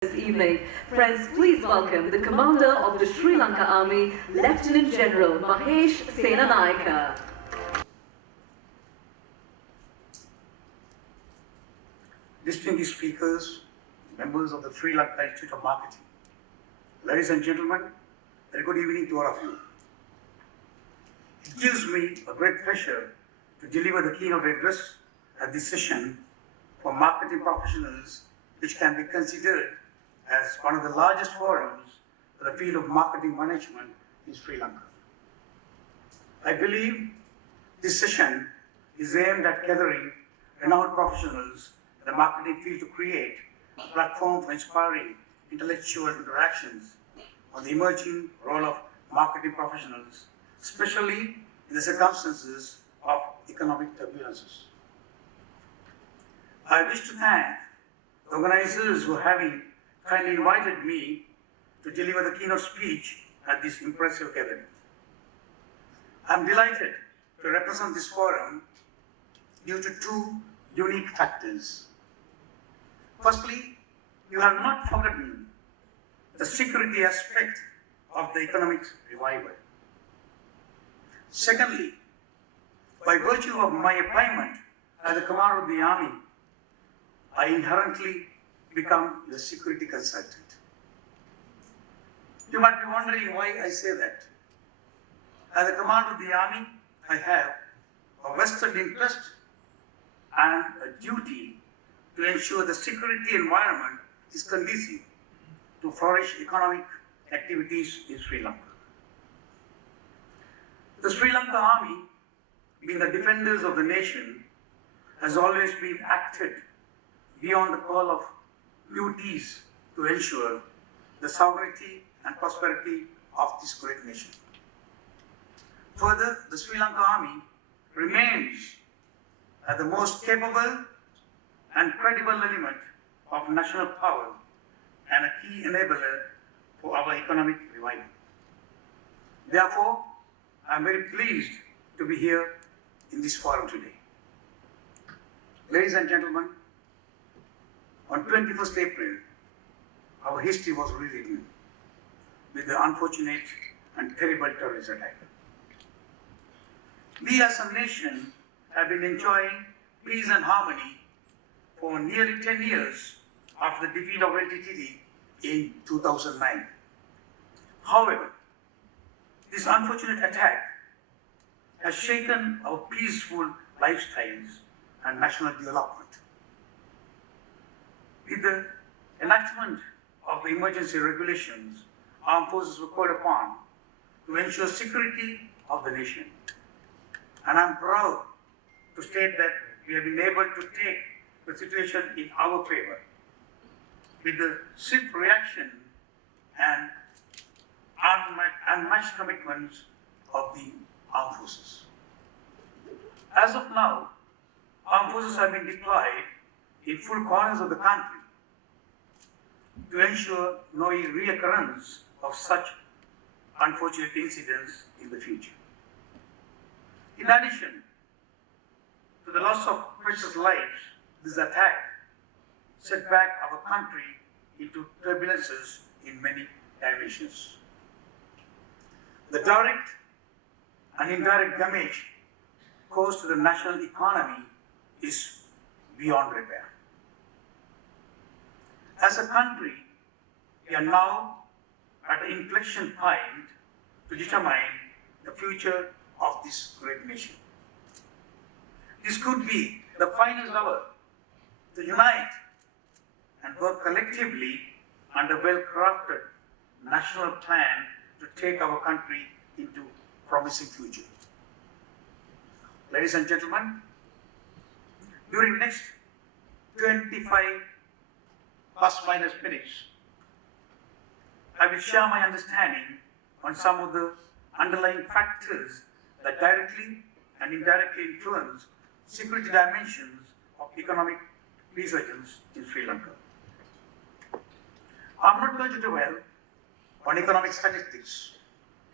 this evening. Friends, please welcome the Commander of the Sri Lanka Army, Lieutenant General Mahesh Senanayake. Distinguished speakers, members of the Sri Lanka Institute of Marketing, ladies and gentlemen, very good evening to all of you. It gives me a great pleasure to deliver the keynote address at this session for marketing professionals, which can be considered as one of the largest forums for the field of marketing management in Sri Lanka. I believe this session is aimed at gathering renowned professionals in the marketing field to create a platform for inspiring intellectual interactions on the emerging role of marketing professionals, especially in the circumstances of economic turbulences. I wish to thank the organizers for having kindly invited me to deliver the keynote speech at this impressive gathering. I'm delighted to represent this forum due to two unique factors. Firstly, you have not forgotten the security aspect of the economic revival. Secondly, by virtue of my appointment as the commander of the army, I inherently become the security consultant. You might be wondering why I say that. As the commander of the army, I have a vested interest and a duty to ensure the security environment is conducive to flourish economic activities in Sri Lanka. The Sri Lanka Army, being the defenders of the nation, has always been acted beyond the call of duties to ensure the sovereignty and prosperity of this great nation. Further, the Sri Lanka Army remains as the most capable and credible element of national power and a key enabler for our economic revival. Therefore, I am very pleased to be here in this forum today. Ladies and gentlemen, on 21st April, our history was rewritten with the unfortunate and terrible terrorist attack. We as a nation have been enjoying peace and harmony for nearly 10 years after the defeat of LTTE in 2009. However, this unfortunate attack has shaken our peaceful lifestyles and national development. With the enactment of the emergency regulations, armed forces were called upon to ensure security of the nation. And I'm proud to state that we have been able to take the situation in our favor with the swift reaction and unmatched commitments of the armed forces. As of now, armed forces have been deployed in full corners of the country to ensure no reoccurrence of such unfortunate incidents in the future. In addition to the loss of precious lives, this attack set back our country into turbulences in many dimensions. The direct and indirect damage caused to the national economy is beyond repair. As a country, we are now at an inflection point to determine the future of this great nation. This could be the final hour to unite and work collectively under a well-crafted national plan to take our country into a promising future. Ladies and gentlemen, during the next 25 plus minus minutes, I will share my understanding on some of the underlying factors that directly and indirectly influence security dimensions of economic resurgence in Sri Lanka. I'm not going to dwell on economic statistics,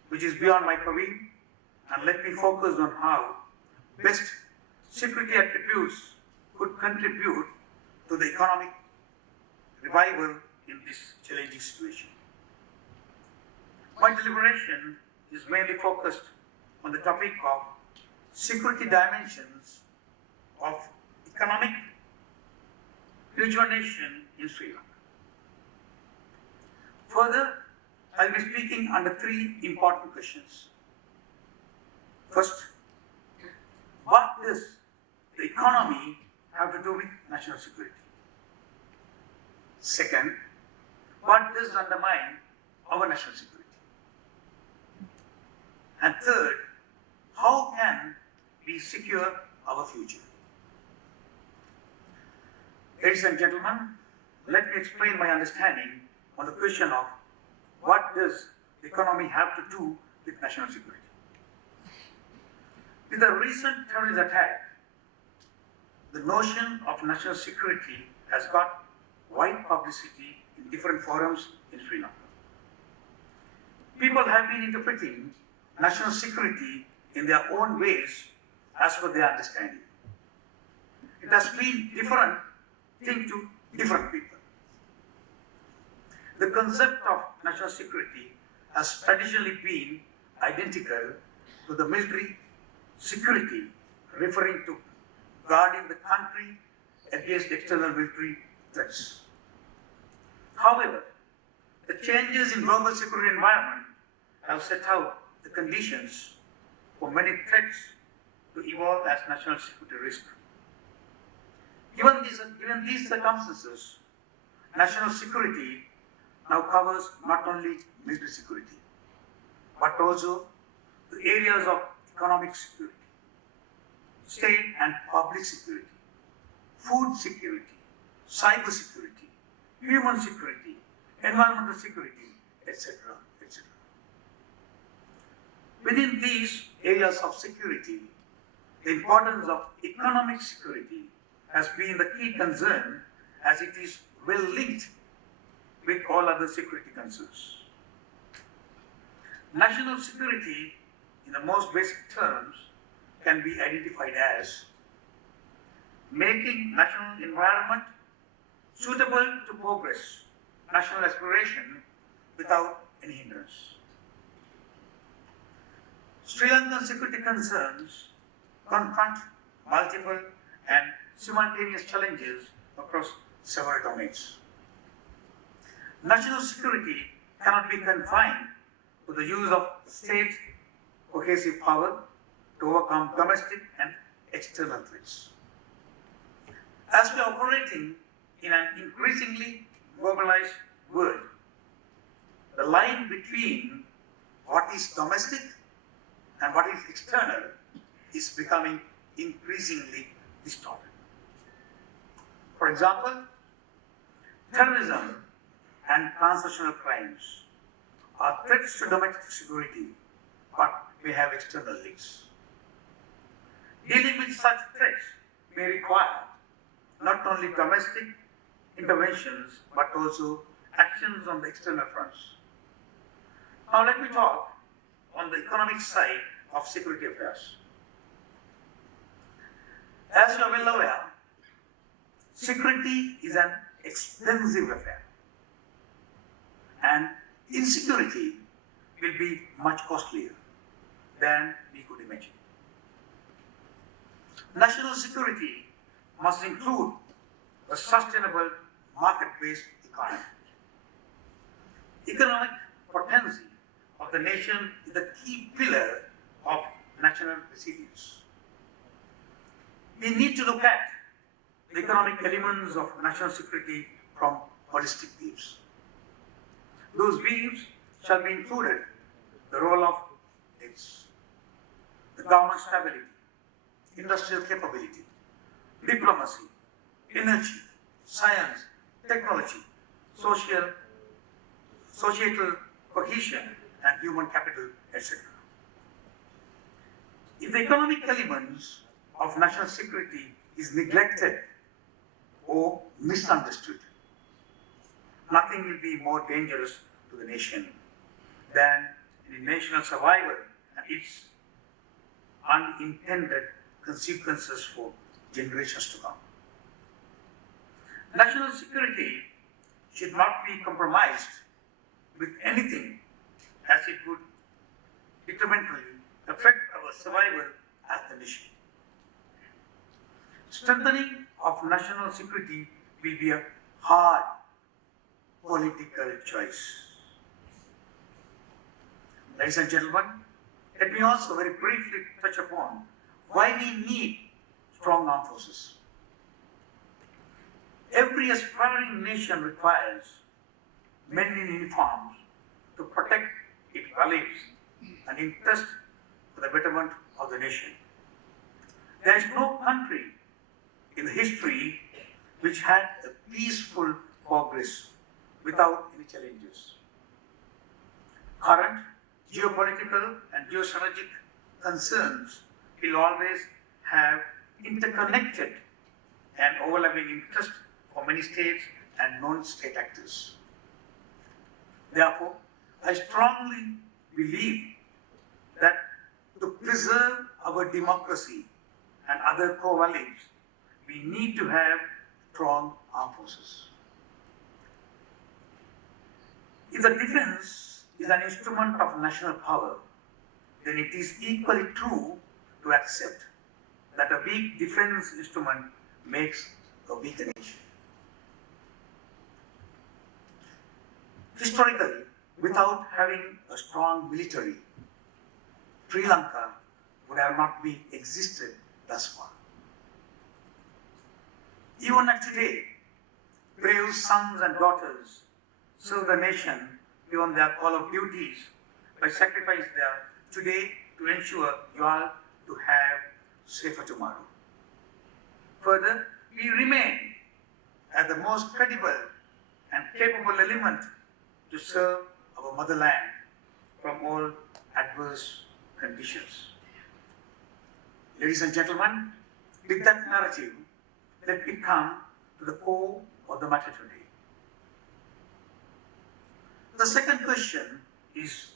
which is beyond my purview, and let me focus on how best security attributes could contribute to the economic revival in this challenging situation. My deliberation is mainly focused on the topic of security dimensions of economic rejuvenation in Sri Lanka. Further, I will be speaking under three important questions. First, what does the economy have to do with national security? Second, what does undermine our national security? And third, how can we secure our future? Ladies and gentlemen, let me explain my understanding on the question of what does the economy have to do with national security. With the recent terrorist attack, the notion of national security has got wide publicity in different forums in Sri Lanka. People have been interpreting national security in their own ways as per their understanding. It has been different thing to different people. The concept of national security has traditionally been identical to the military security, referring to guarding the country against external military threats. However, the changes in global security environment have set out the conditions for many threats to evolve as national security risk. Given these circumstances, national security now covers not only military security, but also the areas of economic security, state and public security, food security, cyber security, human security, environmental security, etc., etc. Within these areas of security, the importance of economic security has been the key concern, as it is well linked with all other security concerns. National security, in the most basic terms, can be identified as making national environment suitable to progress national aspiration without any hindrance. Sri Lankan security concerns confront multiple and simultaneous challenges across several domains. National security cannot be confined to the use of state cohesive power to overcome domestic and external threats. As we are operating in an increasingly globalized world, the line between what is domestic and what is external is becoming increasingly distorted. For example, terrorism and transnational crimes are threats to domestic security, but may have external links. Dealing with such threats may require not only domestic interventions, but also actions on the external fronts. Now let me talk on the economic side of security affairs. As you are well aware, security is an expensive affair, and insecurity will be much costlier than we could imagine. National security must include a sustainable market-based economy. Economic potency of the nation is the key pillar of national resilience. We need to look at the economic elements of national security from holistic views. Those views shall be included the role of its the government stability, industrial capability, diplomacy, energy, science, technology, societal cohesion, and human capital, etc. If the economic elements of national security is neglected or misunderstood, nothing will be more dangerous to the nation than the national survival and its unintended consequences for generations to come. National security should not be compromised with anything, as it would detrimentally affect our survival as a nation. Strengthening of national security will be a hard political choice. Ladies and gentlemen, let me also very briefly touch upon why we need strong armed forces. Every aspiring nation requires men in uniforms to protect its values and interests for the betterment of the nation. There is no country in history which had a peaceful progress without any challenges. Current geopolitical and geostrategic concerns will always have interconnected and overlapping interests for many states and non-state actors. Therefore, I strongly believe that to preserve our democracy and other core values, we need to have strong armed forces. If the defense is an instrument of national power, then it is equally true to accept that a weak defense instrument makes a weak nation. Historically, without having a strong military, Sri Lanka would have not been existed thus far. Even today, brave sons and daughters serve the nation beyond their call of duties by sacrificing their today to ensure you all to have safer tomorrow. Further, we remain as the most credible and capable element to serve our motherland from all adverse conditions. Ladies and gentlemen, with that narrative, let me come to the core of the matter today. The second question is,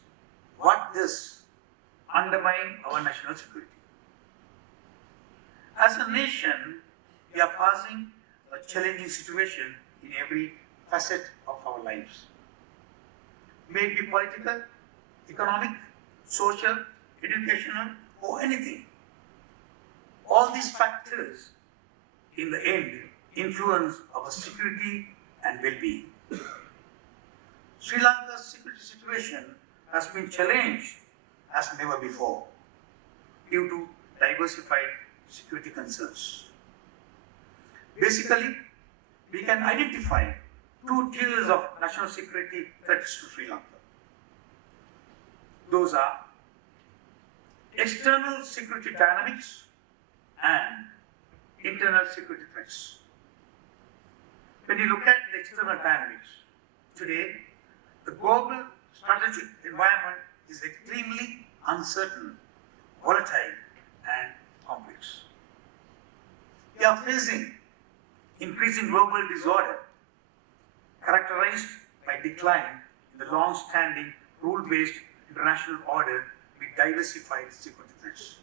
what does undermine our national security? As a nation, we are passing a challenging situation in every facet of our lives. May it be political, economic, social, educational, or anything. All these factors, in the end, influence our security and well-being. Sri Lanka's security situation has been challenged as never before due to diversified security concerns. Basically, we can identify two tiers of national security threats to Sri Lanka. Those are external security dynamics and internal security threats. When you look at the external dynamics, today, the global strategic environment is extremely uncertain, volatile, and complex. We are facing increasing global disorder characterized by decline in the long-standing rule-based international order with diversified security threats.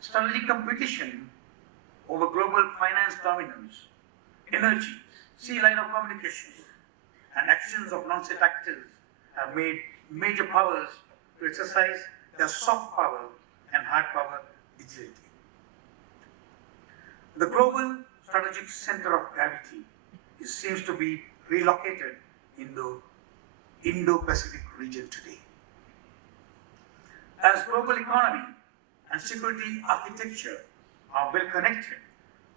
Strategic competition over global finance dominance, energy, sea line of communication, and actions of non-state actors have made major powers to exercise their soft power and hard power vigilantly. The global strategic center of gravity seems to be relocated in the Indo-Pacific region today. As global economy and security architecture are well connected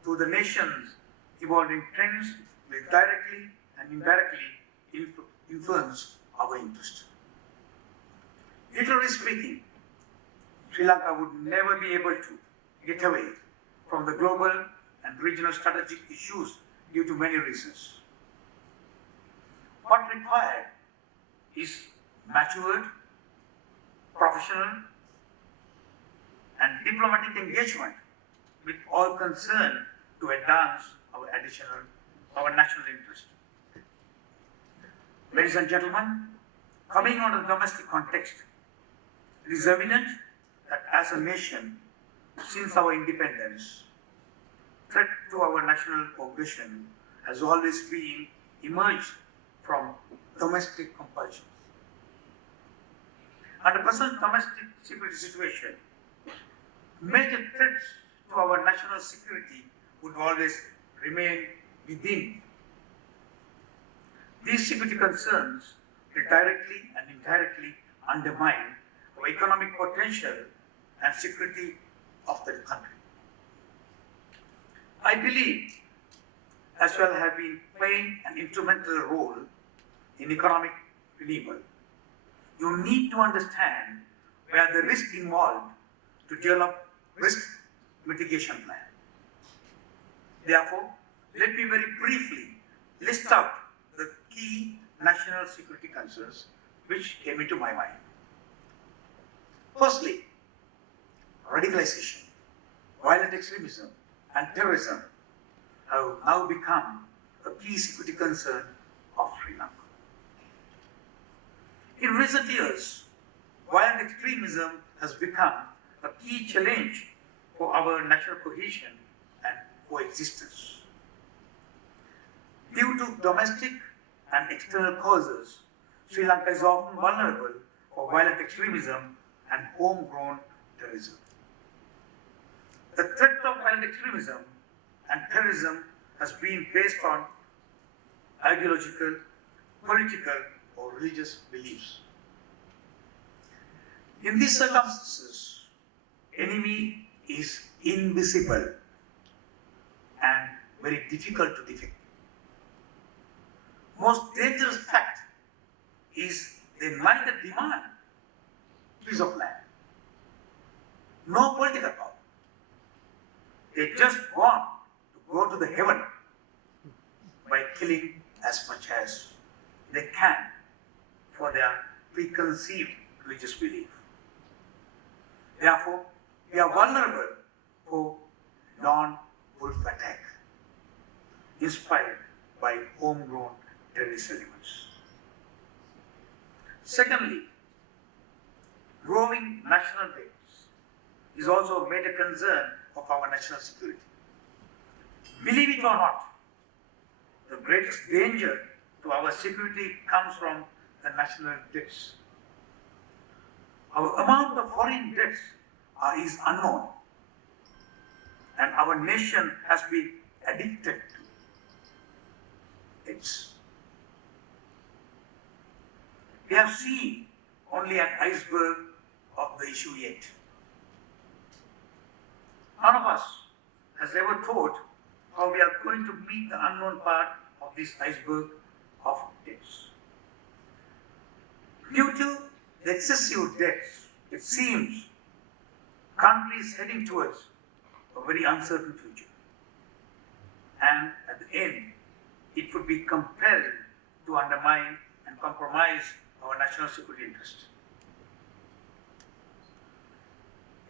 to the nation's evolving trends, will directly and indirectly influence our interest. Literally speaking, Sri Lanka would never be able to get away from the global and regional strategic issues due to many reasons. What required is matured, professional, and diplomatic engagement with all concerned to advance our national interest. Ladies and gentlemen, coming on to the domestic context, it is evident that as a nation, since our independence, threat to our national progression has always been emerged from domestic compulsions. Under present domestic security situation, major threats to our national security would always remain within. These security concerns will directly and indirectly undermine our economic potential and security of the country. I believe as well have been playing an instrumental role in economic renewal. You need to understand where the risk involved to develop risk mitigation plan. Therefore, let me very briefly list out the key national security concerns which came into my mind. Firstly, radicalization, violent extremism, and terrorism have now become a key security concern of Sri Lanka. In recent years, violent extremism has become a key challenge for our national cohesion and coexistence. Due to domestic and external causes, Sri Lanka is often vulnerable for violent extremism and homegrown terrorism. The threat of violent extremism and terrorism has been based on ideological, political, or religious beliefs. In these circumstances, enemy is invisible and very difficult to detect. Most dangerous fact is they neither demand piece of land, no political power. They just want to go to the heaven by killing as much as they can for their preconceived religious belief. Therefore, we are vulnerable for non-wolf attack inspired by homegrown terrorist elements. Secondly, growing national debts is also a major concern of our national security. Believe it or not, the greatest danger to our security comes from the national debts. Our amount of foreign debts is unknown, and our nation has been addicted to it. We have seen only an iceberg of the issue yet. None of us has ever thought how we are going to meet the unknown part of this iceberg of debts. Due to the excessive debts, it seems country is heading towards a very uncertain future. And at the end, it would be compelled to undermine and compromise our national security interest.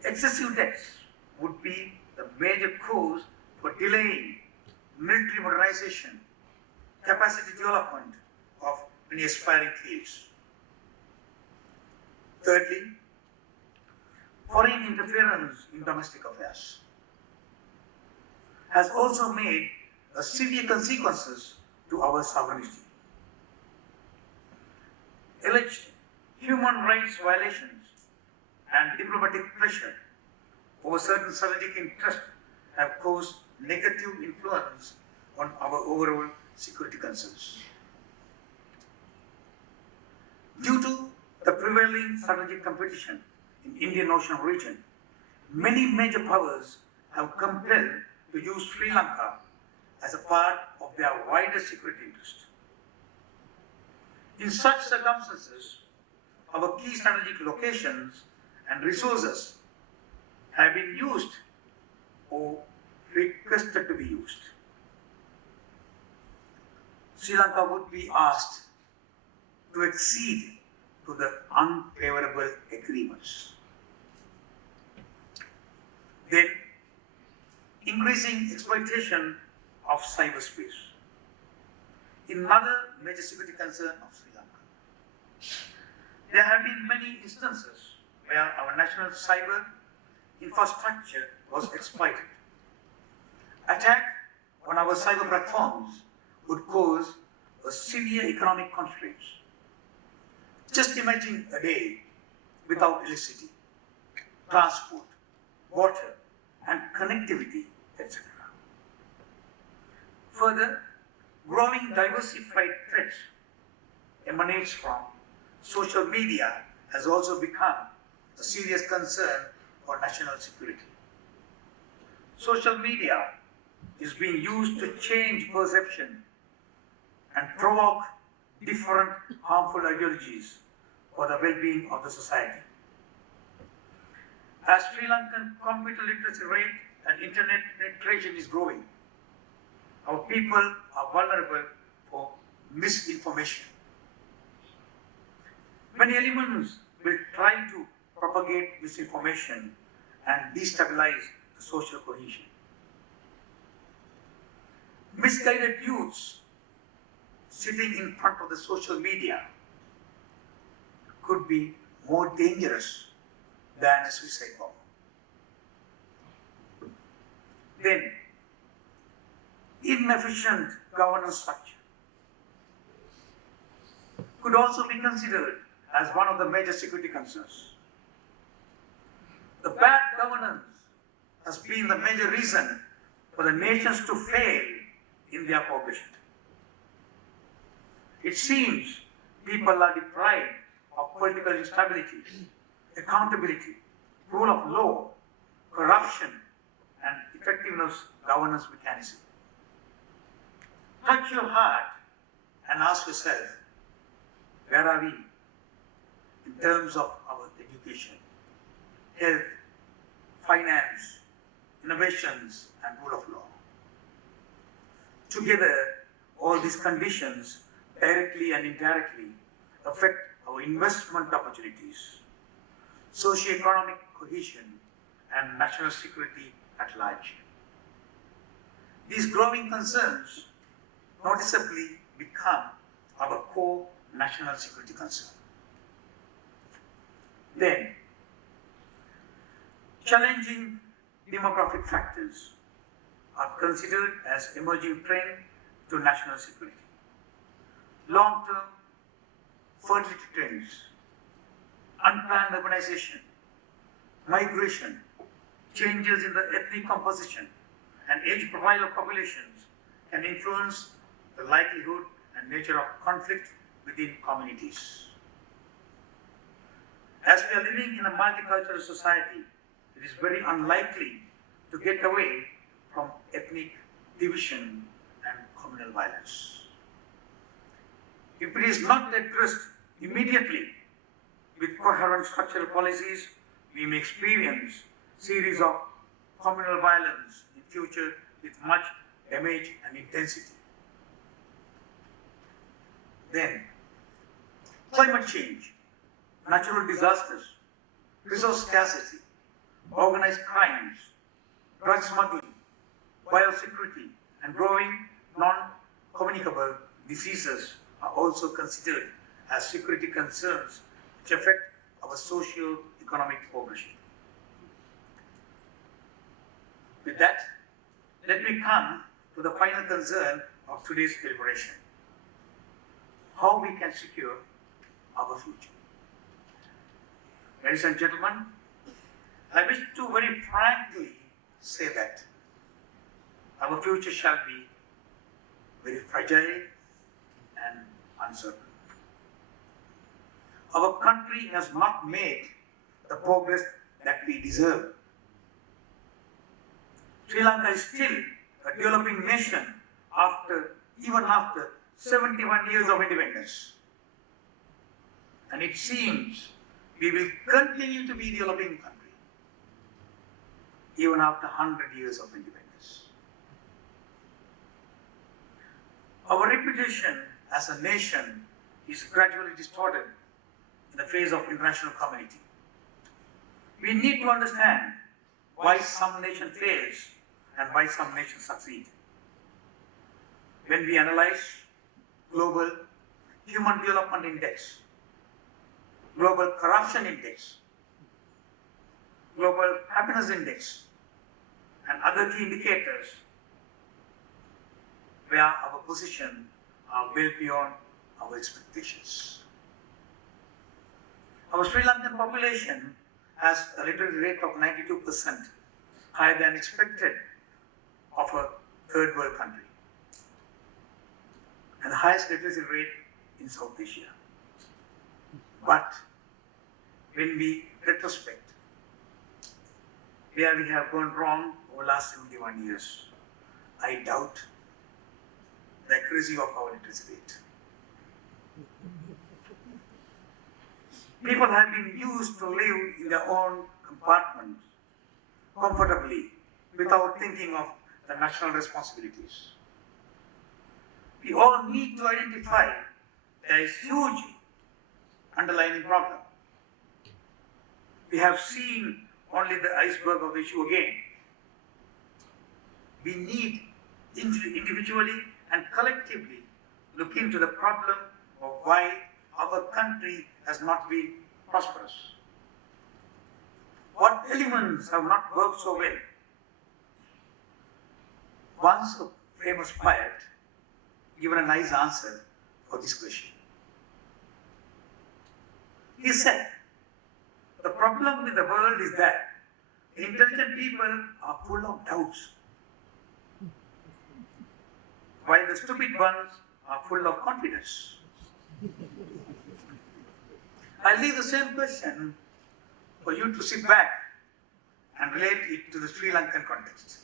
Excessive debts would be the major cause for delaying military modernization, capacity development of many aspiring fields. Thirdly, foreign interference in domestic affairs has also made severe consequences to our sovereignty. Alleged human rights violations and diplomatic pressure over certain strategic interests have caused negative influence on our overall security concerns. Due to the prevailing strategic competition in Indian Ocean region, many major powers have compelled to use Sri Lanka as a part of their wider security interest. In such circumstances, our key strategic locations and resources have been used or requested to be used. Sri Lanka would be asked to accede to the unfavorable agreements. Then, increasing exploitation of cyberspace. Another major security concern of Sri Lanka. There have been many instances where our national cyber infrastructure was exploited. Attack on our cyber platforms would cause a severe economic constraints. Just imagine a day without electricity, transport, water, and connectivity, etc. Further, growing diversified threats emanates from social media has also become a serious concern for national security. Social media is being used to change perception and provoke different harmful ideologies for the well-being of the society. As Sri Lankan computer literacy rate and internet penetration is growing, our people are vulnerable for misinformation. Many elements will try to propagate misinformation and destabilize the social cohesion. Misguided youths sitting in front of the social media could be more dangerous than a suicide bomber. Then, inefficient governance structure could also be considered as one of the major security concerns. The bad governance has been the major reason for the nations to fail in their progression. It seems people are deprived of political stability, accountability, rule of law, corruption, and effectiveness governance mechanism. Touch your heart and ask yourself, where are we in terms of our education, health, finance, innovations, and rule of law? Together, all these conditions directly and indirectly affect our investment opportunities, socio-economic cohesion, and national security at large. These growing concerns noticeably become our core national security concern. Then, challenging demographic factors are considered as emerging trend to national security. Long-term fertility trends, unplanned urbanization, migration, changes in the ethnic composition and age profile of populations can influence the likelihood and nature of conflict within communities. As we are living in a multicultural society, it is very unlikely to get away from ethnic division and communal violence. If it is not addressed immediately with coherent structural policies, we may experience a series of communal violence in future with much damage and intensity. Then, climate change, natural disasters, resource scarcity, organized crimes, drug smuggling, biosecurity, and growing non-communicable diseases are also considered as security concerns which affect our socio-economic progression. With that, let me come to the final concern of today's deliberation: how we can secure our future. Ladies and gentlemen, I wish to very frankly say that our future shall be very fragile and uncertain. Our country has not made the progress that we deserve. Sri Lanka is still a developing nation even after 71 years of independence. And it seems we will continue to be a developing country even after 100 years of independence. Our reputation as a nation is gradually distorted in the face of international community. We need to understand why some nation fails and why some nations succeed. When we analyze global human development index, global corruption index, global happiness index, and other key indicators where our position are well beyond our expectations. Our Sri Lankan population has a literacy rate of 92%, higher than expected of a third world country, and the highest literacy rate in South Asia. But when we retrospect where we have gone wrong over the last 71 years, I doubt the accuracy of our literacy rate. People have been used to live in their own compartments comfortably without thinking of the national responsibilities. We all need to identify there is huge underlying problem. We have seen only the iceberg of the issue again. We need individually and collectively look into the problem of why our country has not been prosperous. What elements have not worked so well? Once a famous poet given a nice answer for this question. He said, the problem with the world is that intelligent people are full of doubts, while the stupid ones are full of confidence. I leave the same question for you to sit back and relate it to the Sri Lankan context.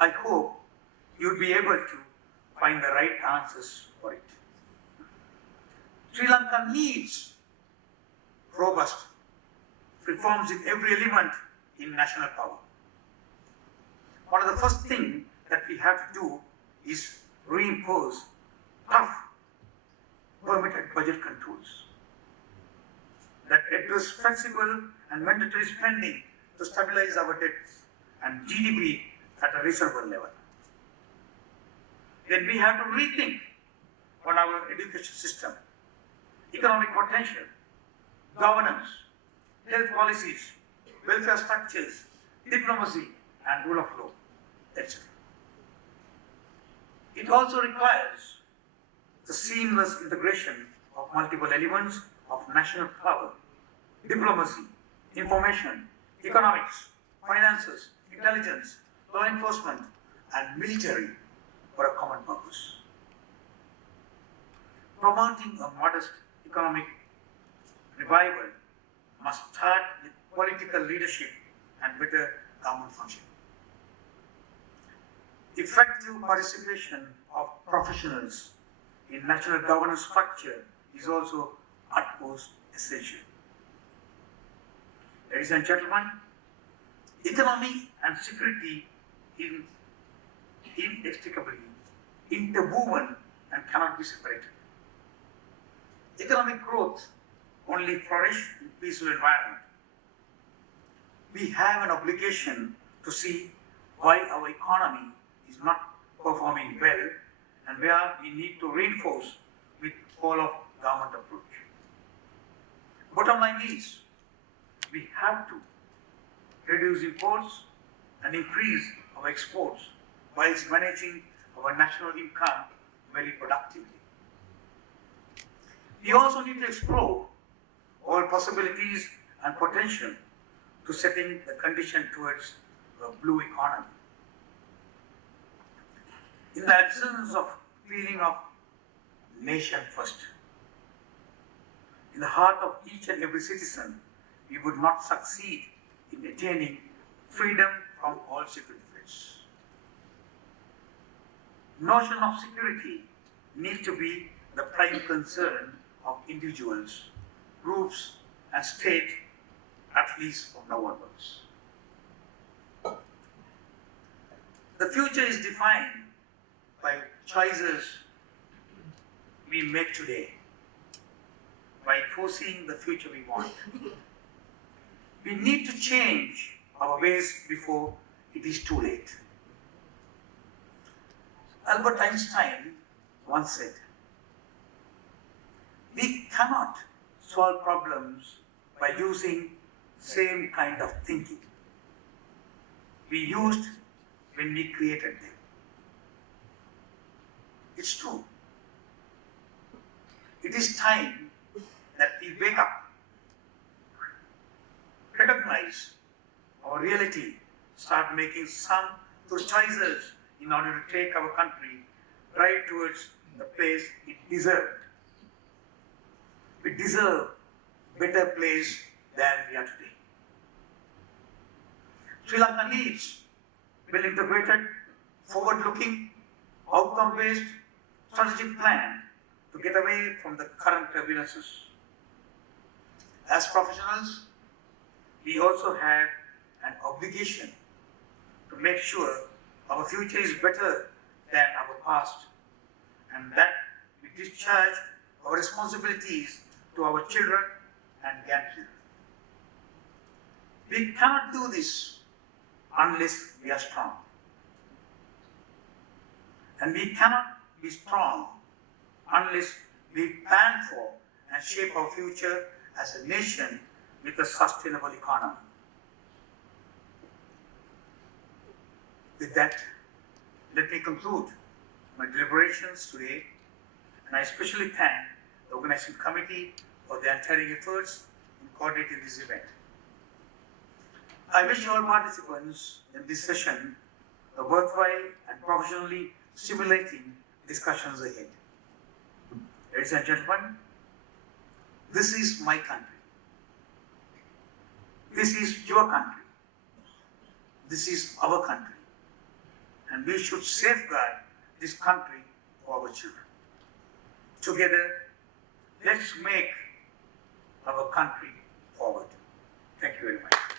I hope you'll be able to find the right answers for it. Sri Lanka needs robust reforms in every element in national power. One of the first things that we have to do is reimpose tough permitted budget controls that address flexible and mandatory spending to stabilize our debts and GDP at a reasonable level. Then we have to rethink on our education system, economic potential, governance, health policies, welfare structures, diplomacy, and rule of law, etc. It also requires the seamless integration of multiple elements of national power, diplomacy, information, economics, finances, intelligence, law enforcement, and military for a common purpose. Promoting a modest economic revival must start with political leadership and better government functioning. Effective participation of professionals in national governance structure is also utmost essential. Ladies and gentlemen, economy and security is inextricably interwoven and cannot be separated. Economic growth only flourish in peaceful environment. We have an obligation to see why our economy is not performing well and where we need to reinforce with whole of government approach. Bottom line is, we have to reduce imports and increase our exports whilst managing our national income very productively. We also need to explore all possibilities and potential to setting the condition towards a blue economy. In the absence of feeling of nation first, in the heart of each and every citizen, we would not succeed in attaining freedom from all security threats. Notion of security needs to be the prime concern of individuals, groups, and state, at least from now onwards. The future is defined by choices we make today, by foreseeing the future we want. We need to change our ways before it is too late. Albert Einstein once said, we cannot solve problems by using same kind of thinking we used when we created them. It's true. It is time that we wake up, recognize our reality, start making some those choices in order to take our country right towards the place it deserved. We deserve a better place than we are today. Sri Lanka needs well integrated, forward-looking, outcome-based, strategic plan to get away from the current turbulences. As professionals, we also have an obligation to make sure our future is better than our past, and that we discharge our responsibilities to our children and grandchildren. We cannot do this unless we are strong. And we cannot be strong unless we plan for and shape our future as a nation with a sustainable economy. With that, let me conclude my deliberations today, and I especially thank the organizing committee for their untiring efforts in coordinating this event. I wish all participants in this session a worthwhile and professionally stimulating discussions ahead. Ladies and gentlemen, this is my country. This is your country. This is our country. And we should safeguard this country for our children. Together, let's make our country forward. Thank you very much.